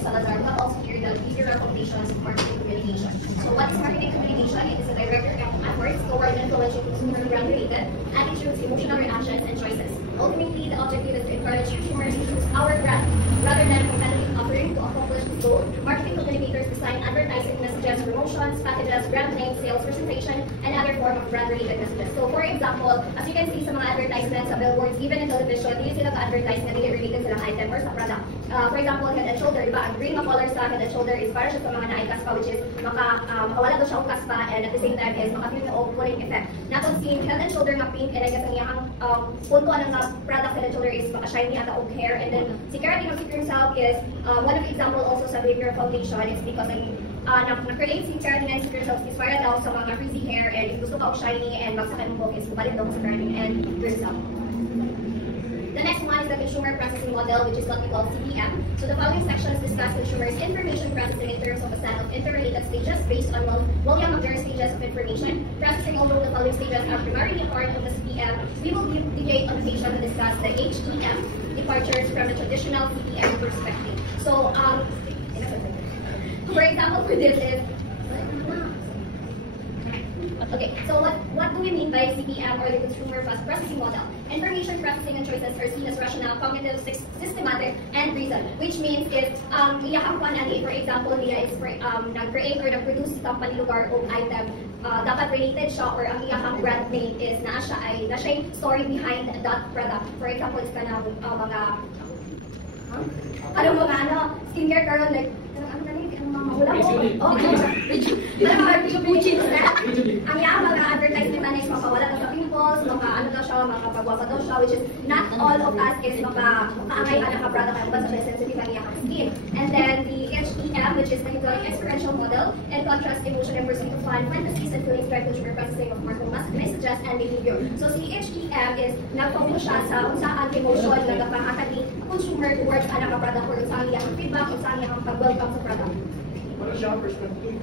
Ms. Salazar, we have also here the behavior recommendations of marketing communication. So what is marketing communication? It is a direct effort toward influential consumer brand-related attitudes, emotional reactions, and choices. Ultimately, the objective is to encourage consumers to choose our brand rather than a competitive offering. To accomplish this goal, marketing communicators design advertising messages, promotions, packages, brand names, sales presentation, and other form of brand-related messages. So for example, as you can see sa mga advertisements sa billboards, even in television, hindi sila ka-advertise na hindi related sa item or sa product. For example, head and shoulder, diba? Ang green na color sa head and shoulder is para siya sa mga na-kaspa, which is makawala daw siya ang kaspa, and at the same time is makafeel na cooling effect. Nakon si head and shoulder na pink, and I guess ang iyang punto ng product head and shoulder is maka-shiny at oak hair. And then si Keratin Secret himself is one of the example also sa Behavior Foundation is because na-create si Keratin Secret Self is para daw sa mga frizzy hair, and if gusto ka og shiny and magsakay mo is balik daw sa Keratin and yourself. The next one is the consumer processing model, which is what we call CPM. So the following sections discuss consumers' information processing in terms of a set of interrelated stages based on volume of various stages of information. Processing although the following stages are primarily a part of the CPM, we will deviate on occasion to discuss the HEM departures from the traditional CPM perspective. So, for example, for this is okay, so what do we mean by CPM, or the consumer processing model? Information processing and choices are seen as rational, cognitive, systematic, and reason, which means is iyakang for example, niya is nag-create or nag-produce itong panilugar o item, dapat related siya, or ang iyakang brand name is na siya story behind that product. For example, is ka na mga skincare karon like ang iyang mga advertisement na is makawala daw sa pimples, makapagwapa daw siya, which is not all of us is makaangay ang product ang basta sensitive ang iyang skin. And then the HEM, which is the hydraulic experiential model, and contrast emotion and pursuit of fun, fantasies, and feelings drive consumer processing of marketing messages and behavior. So si HEM is nag-focus siya sa unsaan emotion na nagpahakad ni consumer towards ang product, or unsaan iyang feedback, unsaan iyang pag-welcome sa product. Para siya perspective,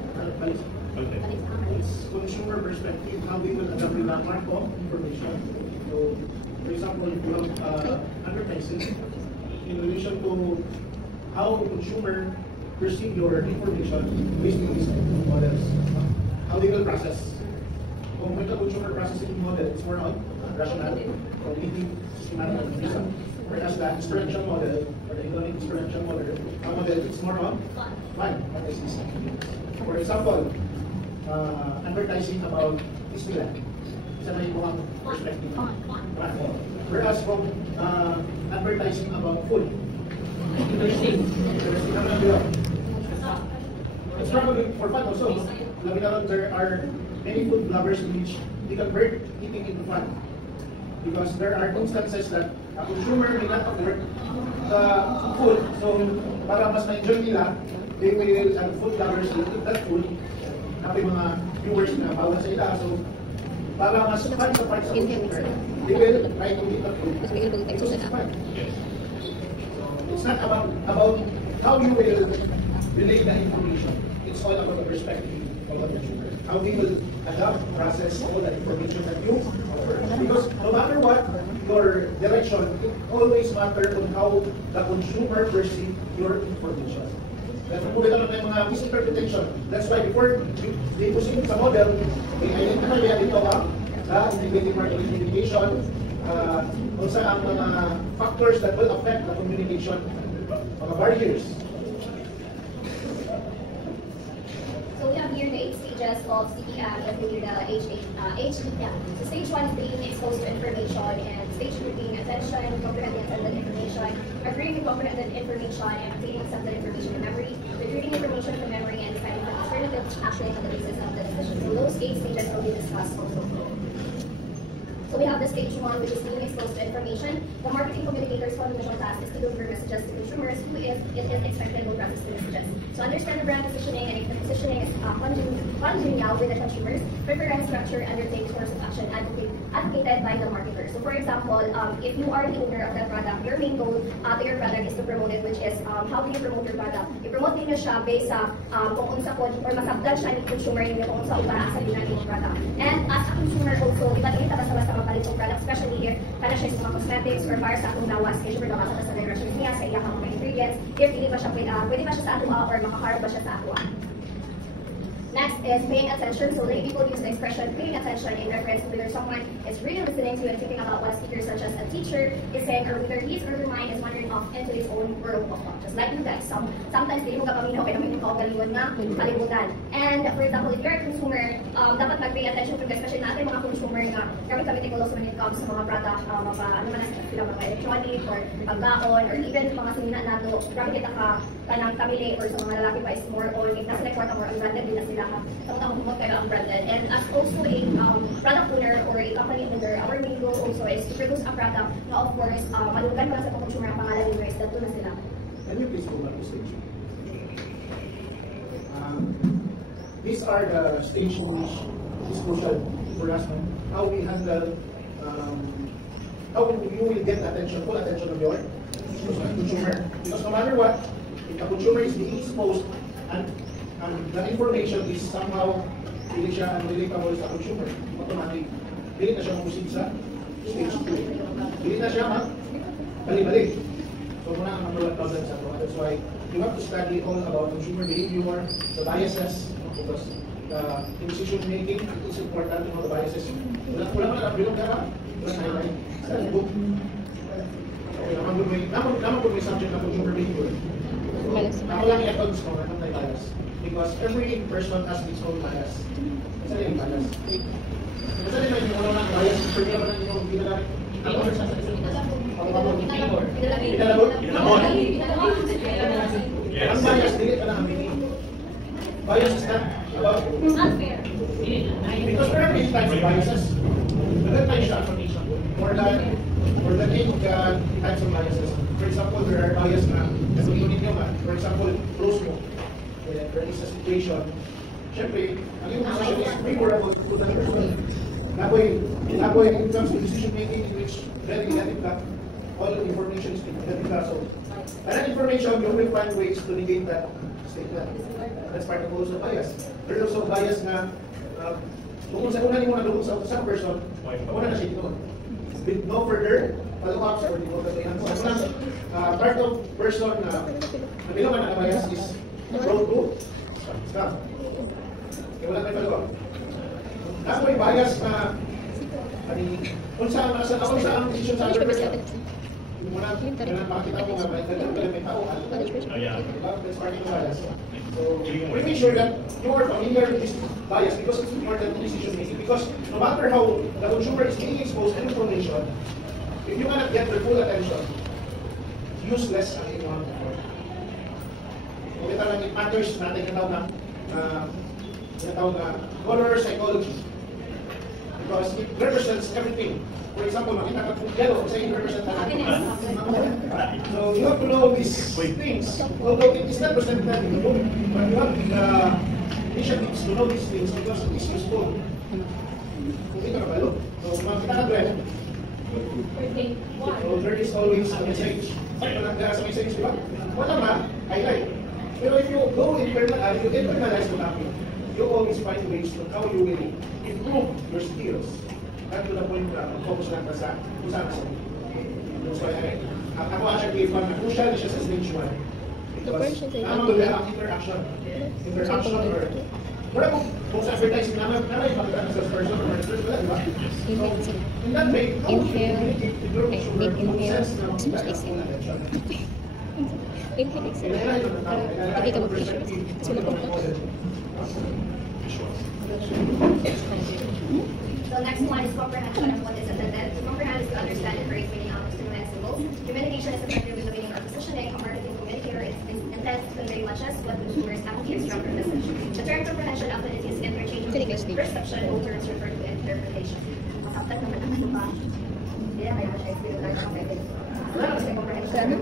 it's consumer perspective, how we will adapt with that markup information. So, for example, if you have advertising in relation to how consumer perceive your information based on these models, how they will process. Kung may consumer processing model, it's more on rational, cognitive, systematic, and reason. Whereas the experiential model, or the economic experiential model, it's more on fun. What is this? For example, advertising about Disneyland. Isa na yung perspective. Whereas from advertising about food. Interesting. It's probably for fun also. There are many food lovers which they convert eating into fun. Because there are instances that a consumer may not afford the food, so para mas ma-enjoy nila, they will, and food lovers will eat that food. Kapag mga viewers na bawal sa ila, so para mas fun sa part sa consumer, they will try to eat that food. So it's not about how you will relay the information. It's all about the perspective of the consumer. How we will adapt, process all the information that you offer. Because no matter what your direction, it always matters on how the consumer perceives your information. That's why tayo mga misinterpretation. That's why before they proceed sa model, they identify nila dito sa integrated marketing communication, kung saan ang mga factors that will affect the communication, mga barriers. So we have here the 8 stages of CPM, including the HEM. So stage 1 is being exposed to information, and stage 2 being attention, comprehending accepted information, agreeing with comprehended information, and obtaining accepted information in memory, retrieving information from memory, and deciding the alternative action on the basis of the decision. So those 8 stages will be discussed also. So we have the stage 1, which is being exposed to information. The marketing communicator's fundamental task is to deliver messages to consumers who, if it is expected, will process the messages. So understand the brand positioning, and if the positioning is congenial with the consumers, preference structure undertakes course of action advocated by the marketer. So for example, if you are the owner of that product, your main goal to your product is to promote it, which is how do you promote your product? I-promote ninyo siya based sa kung unsa po, or masabdan siya ni consumer ninyo kung unsa upaasa din ang product. And as a consumer also, di ba hindi basta-basta mapalit yung product, especially if kana siya sa mga cosmetics or para sa atong lawas, kaya syempre makasata sa directions niya, sa iyang mga ingredients, if hindi ba siya pwede ba siya sa atua or makaharap ba siya sa atua. Next is paying attention. So many people use the expression paying attention in reference to whether someone is really listening to you and thinking about what a speaker such as a teacher is saying, or whether his or her mind is wandering off into his own world of thought. Just like you guys, sometimes hindi mo kapaminaw kaya naman yung kaugaliwan na kalimutan. And for example, if you're a consumer, dapat mag-pay attention to guys, especially natin mga consumer na kami tikulos when it comes sa mga product, mga electronic or pagkaon, or even mga sinina nato, grabe kita ka kanang kamili or sa mga lalaki pa is more on, if nasa like more unbranded din na sila. So, ang branded. And as also a product owner or a company owner, our main goal also is to produce a product na of course, malugan pa sa consumer ang pangalan nila is dato na sila. Can you please go back to stage? These are the stage which is crucial for us. How we handle, how you will get attention, full attention of your consumer. Because no matter what, if the consumer is being exposed and the information is somehow hindi siya relatable sa consumer, automatic, hindi na siya mamusid sa stage 2. Hindi na siya balik-balik. So muna ang number 1 problem sa ito. That's why you have to study all about consumer behavior, the biases, because the decision making, it is important to know the biases. Wala na bilog ka ba? Wala na highlight. Sa book. Naman po may subject na consumer behavior. Ako lang i-accounts ko na may bias. Because every person has its own bias. Isa rin yung bias. Isa rin yung mga bias. Pwede naman yung ginagawa. Ang bias, dili ka na aminin. Bias is not about unfair. Because there are many types of biases. There are types of affirmation. For the types of biases. For example, there are bias na for example, close mo. There is a situation. Siyempre, ang yung decision is favorable to the person. Nakoy, in terms of decision making in which very negative ka, all the information is negative ka. So, that information, you will find ways to negate that statement. That's part of also bias. There's also bias na, kung sa una mo na doon sa isang person, una na siya dito. With no further follow-ups or di mo katayan. So, part of person na nabilaman na bias is prone to scam. Kaya wala tayo follow-up. Tapos may bias na kung saan ang decision sa other person. Muna makita mo nga may tao. That's part of the bias. So, we make sure that you are familiar with this bias because it's important to decision making. Because no matter how the consumer is being exposed to information, if you cannot get their full attention, useless ang inyong report. Kung ito lang, it matters natin tinatawag na color psychology. Because it represents everything. For example, makita ka kung yellow, say it represents happiness. So you have to know these things. Although it is not presented in the book, but you have the initiatives to know these things because it is useful. Kung ito na balo. So makita ka doon. So there is always a message. Sa message, di ba? Wala ba? Highlight. Pero if you go internalize, if you internalize the topic, you always find ways to how you will improve your skills. At to the point na focus lang sa kung saan sa so, ako actually na crucial siya sa stage 1. Because naman doon ang interaction or wala kung sa advertising naman ipakita na sa person or person, wala, di ba? So, in that way, how you communicate with your consumer kung sense na magkakaroon ng attention. Hindi ka mag-picture. Kasi mag-picture. The next one is comprehension of what is intended. To comprehend is to understand and create meaning out of stimuli and symbols. Communication is effective with the meaning or positioning. A marketing communicator is intends to convey much as what consumers actually extract from message. The term comprehension often is used interchangeably with perception, both terms refer to interpretation. Masaktan naman ang ano ba? Hindi na kaya siya explain lang sa comprehension.